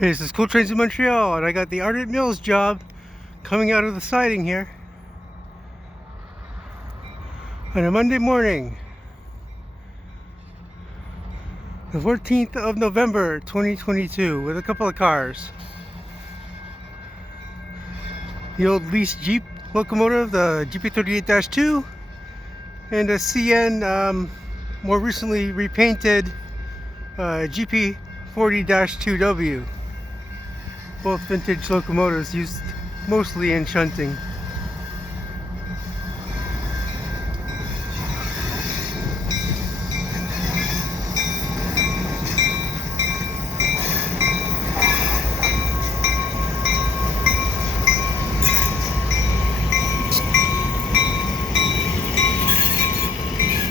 Hey, this is Cool Trains in Montreal, and I got the Ardant Mills job coming out of the siding here on a Monday morning, the 14th of November 2022, with a couple of cars. The old leased Jeep locomotive, the GP38-2, and a CN, more recently repainted GP40-2W. Both vintage locomotives used mostly in shunting.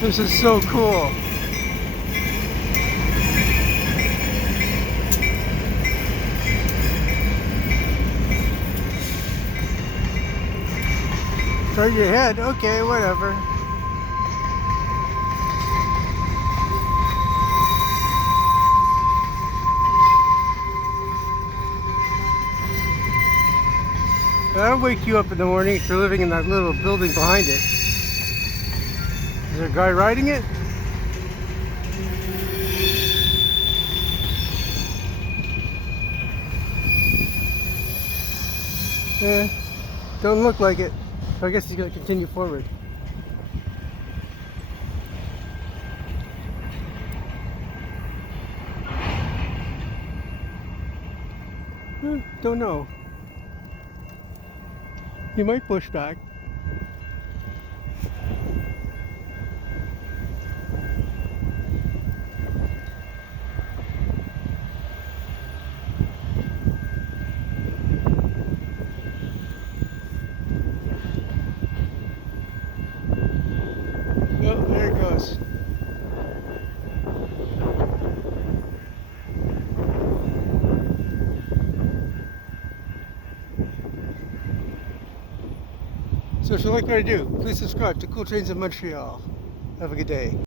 This is so cool. Turn your head, okay, whatever. That'll wake you up in the morning if you're living in that little building behind it. Is there a guy riding it? Don't look like it. So I guess he's going to continue forward. Don't know. He might push back. Oh, there it goes. So if you like what I do, please subscribe to Cool Trains in Montreal. Have a good day.